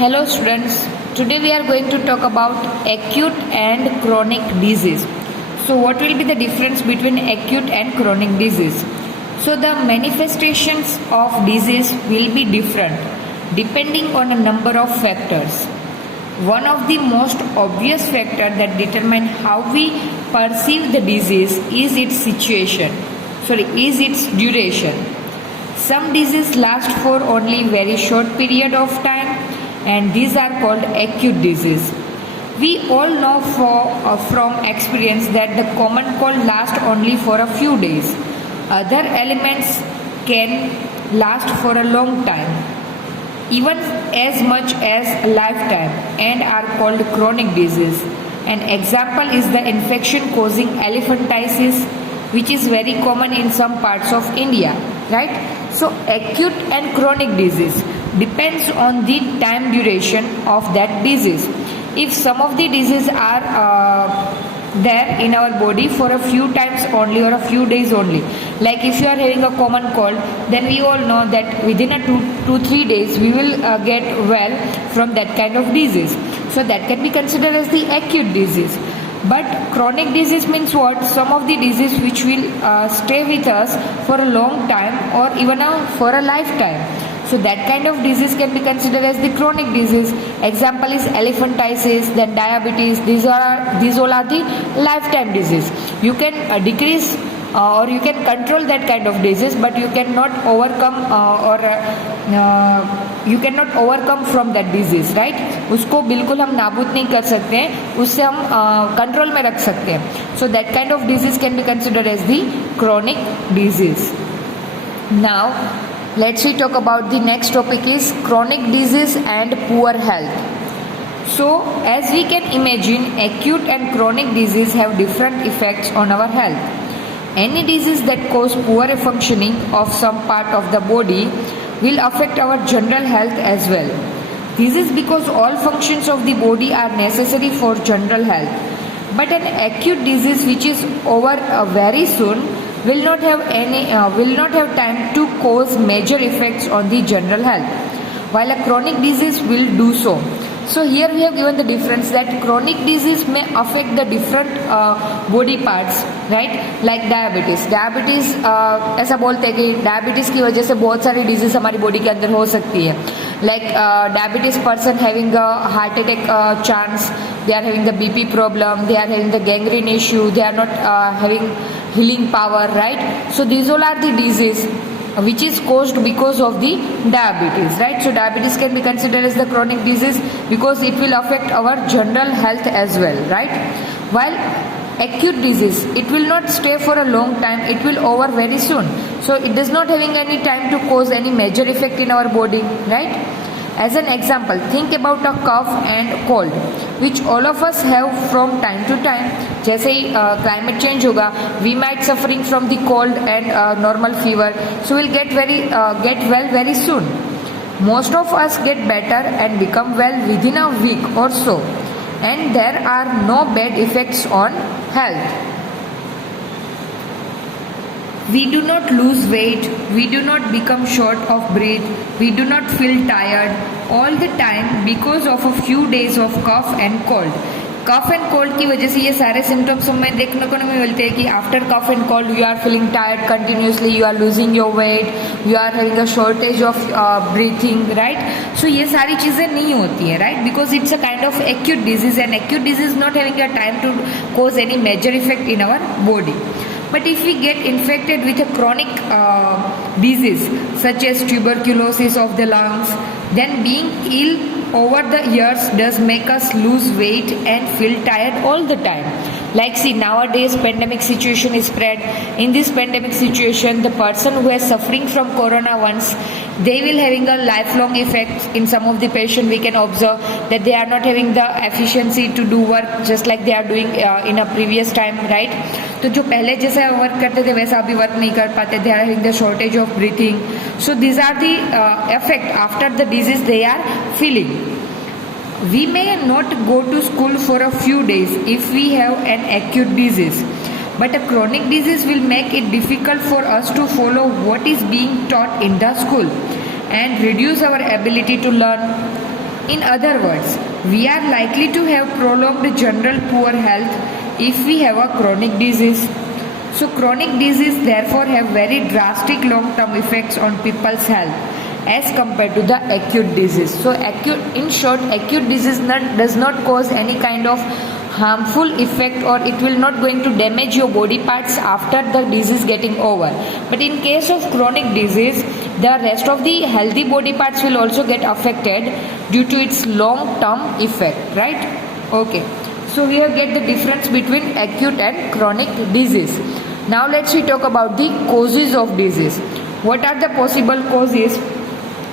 Hello students, today we are going to talk about acute and chronic disease. So what will be the difference between acute and chronic disease? So the manifestations of disease will be different depending on a number of factors. One of the most obvious factors that determine how we perceive the disease is its duration. Some diseases last for only very short period of time, and these are called acute disease. We all know from experience that the common cold lasts only for a few days. Other elements can last for a long time, even as much as a lifetime, and are called chronic disease. An example is the infection causing elephantiasis, which is very common in some parts of India, right? So acute and chronic disease depends on the time duration of that disease. If some of the diseases are there in our body for a few times only or a few days only, like if you are having a common cold, then we all know that within a 2-3 days we will get well from that kind of disease. So that can be considered as the acute disease. But chronic disease means what? Some of the disease which will stay with us for a long time or even for a lifetime. So that kind of disease can be considered as the chronic disease. Example is elephantiasis, then diabetes. These all are the lifetime disease. You can decrease or you can control that kind of disease, but you cannot overcome from that disease, right? उसको बिल्कुल हम नाबूद नहीं कर सकते हैं, उससे हम control में रख सकते हैं. So that kind of disease can be considered as the chronic disease. Now let's talk about the next topic is chronic disease and poor health. So as we can imagine, acute and chronic disease have different effects on our health. Any disease that cause poor functioning of some part of the body will affect our general health as well. This is because all functions of the body are necessary for general health. But an acute disease which is over very soon will not have time to cause major effects on the general health, while a chronic disease will do so. So here we have given the difference that chronic disease may affect the different body parts, right? Like diabetes ऐसा बोलते हैं कि diabetes की वजह से बहुत सारी disease हमारी बॉडी के अंदर हो सकती है. Like diabetes person having a heart attack chance, they are having the BP problem, they are having the gangrene issue, they are not having healing power, right? So these all are the disease which is caused because of the diabetes, right? So diabetes can be considered as the chronic disease because it will affect our general health as well, right? While acute disease, it will not stay for a long time, it will over very soon. So it is not having any time to cause any major effect in our body, right? As an example, think about a cough and cold, which all of us have from time to time. जैसे ही climate change होगा, we might suffering from the cold and normal fever, so we'll get well very soon. Most of us get better and become well within a week or so, and there are no bad effects on health. We do not lose weight, we do not become short of breath, we do not feel tired all the time because of a few days of cough and cold. Cough and cold की वजह से ये सारे symptoms हमें देखने को नहीं मिलते हैं कि after cough and cold you are feeling tired continuously, you are losing your weight, you are having a shortage of breathing, right? So ये सारी चीज़ें नहीं होती हैं, right? Because it's a kind of acute disease and acute disease not having a time to cause any major effect in our body. But if we get infected with a chronic disease such as tuberculosis of the lungs, then being ill over the years does make us lose weight and feel tired all the time. Like see, nowadays pandemic situation is spread. In this pandemic situation, the person who is suffering from corona once, they will having a lifelong effect. In some of the patient we can observe that they are not having the efficiency to do work just like they are doing in a previous time, right? तो जो पहले जैसे work करते थे वैसा अभी work नहीं कर पाते. They are having the shortage of breathing. So these are the effect after the disease they are feeling. We may not go to school for a few days if we have an acute disease, but a chronic disease will make it difficult for us to follow what is being taught in the school and reduce our ability to learn. In other words, we are likely to have prolonged general poor health if we have a chronic disease. So chronic disease therefore have very drastic long-term effects on people's health as compared to the acute disease. So acute disease does not cause any kind of harmful effect, or it will not going to damage your body parts after the disease getting over. But in case of chronic disease, the rest of the healthy body parts will also get affected due to its long-term effect, right? Okay, so here get the difference between acute and chronic disease. Now let's talk about the causes of disease. What are the possible causes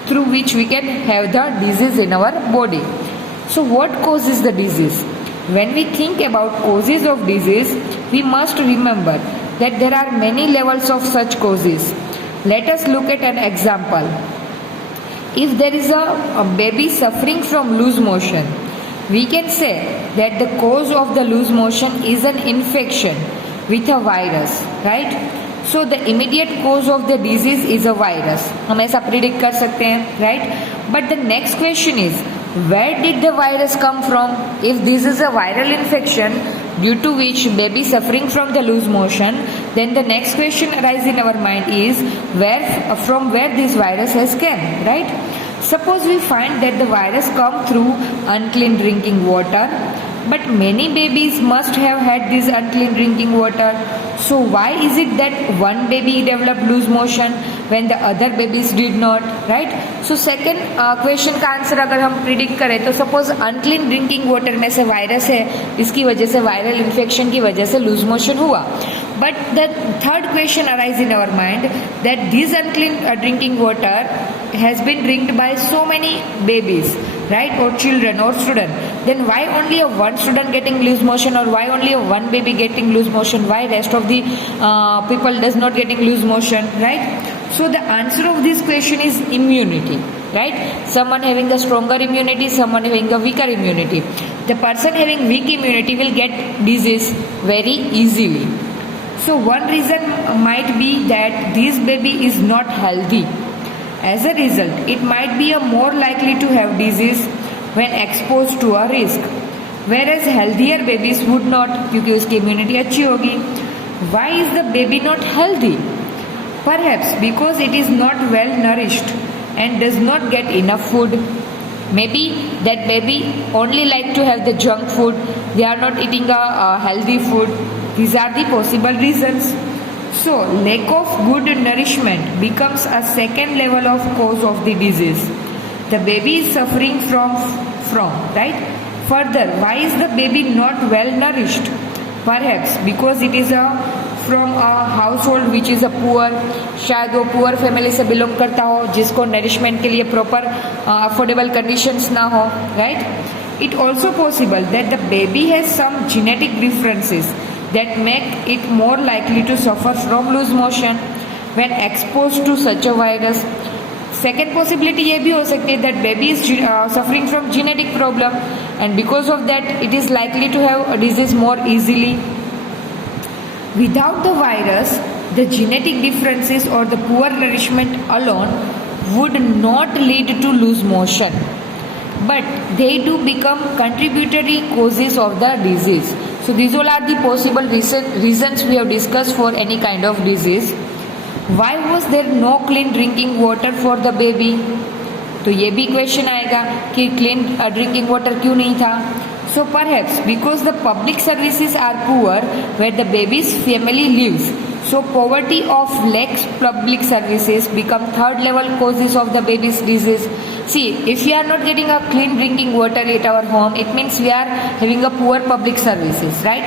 through which we can have the disease in our body? So what causes the disease? When we think about causes of disease, we must remember that there are many levels of such causes. Let us look at an example. If there is a baby suffering from loose motion, we can say that the cause of the loose motion is an infection with a virus, right? So the immediate cause of the disease is a virus. हम ऐसा predict कर सकते हैं, right? But the next question is, where did the virus come from? If this is a viral infection due to which baby suffering from the loose motion, then the next question arises in our mind is from where this virus has come, right? Suppose we find that the virus come through unclean drinking water, but many babies must have had this unclean drinking water. So why is it that one baby developed loose motion when the other babies did not, right? So second question का answer अगर हम predict करें तो suppose unclean drinking water में से virus है, इसकी वजह से वायरल इन्फेक्शन की वजह से लूज मोशन हुआ. But the third question arises in our mind that this unclean drinking water has been drinked by so many babies, right, or children or student. Then why only a one student getting loose motion, or why only a one baby getting loose motion? Why rest of the people does not getting loose motion, right? So the answer of this question is immunity, right? Someone having a stronger immunity, someone having a weaker immunity. The person having weak immunity will get disease very easily. So one reason might be that this baby is not healthy. As a result, it might be a more likely to have disease when exposed to a risk, whereas healthier babies would not, क्योंकि उसकी immunity अच्छी होगी. Why is the baby not healthy? Perhaps because it is not well nourished and does not get enough food. Maybe that baby only like to have the junk food. They are not eating a healthy food. These are the possible reasons. So lack of good nourishment becomes a second level of cause of the disease. The baby is suffering from, right? Further, why is the baby not well nourished? Perhaps because it is from a household which is a poor, शायद वो poor family से belong करता हो जिसको nourishment के लिए proper affordable conditions ना हो, right? It also possible that the baby has some genetic differences that make it more likely to suffer from loose motion when exposed to such a virus. Second possibility ये भी हो सकती है that baby is suffering from genetic problem, and because of that it is likely to have a disease more easily. Without the virus, the genetic differences or the poor nourishment alone would not lead to loose motion, but they do become contributory causes of the disease. So these all are the possible reasons we have discussed for any kind of disease. Why was there no clean drinking water for the baby? तो ये भी question आएगा कि clean drinking water क्यों नहीं था. So perhaps because the public services are poor where the baby's family lives. So poverty of lack public services become third level causes of the baby's disease. See, if we are not getting a clean drinking water at our home, it means we are having a poor public services, right?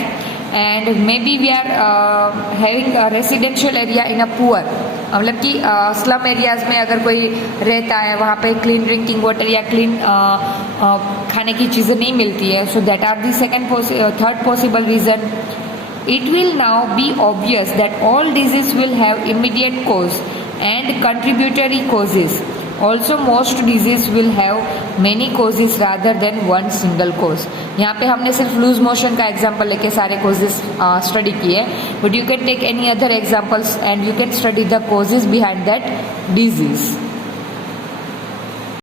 And maybe we are having a residential area in a poor, मतलब कि slum areas में अगर कोई रहता है वहाँ पे clean drinking water या क्लीन खाने की चीज़ें नहीं मिलती है. So that are the third possible reason. It will now be obvious that all disease will have immediate cause and contributory causes. Also, most disease will have many causes rather than one single cause. यहाँ पे हमने सिर्फ loose motion का example लेके सारे causes study किए, but you can take any other examples and you can study the causes behind that disease.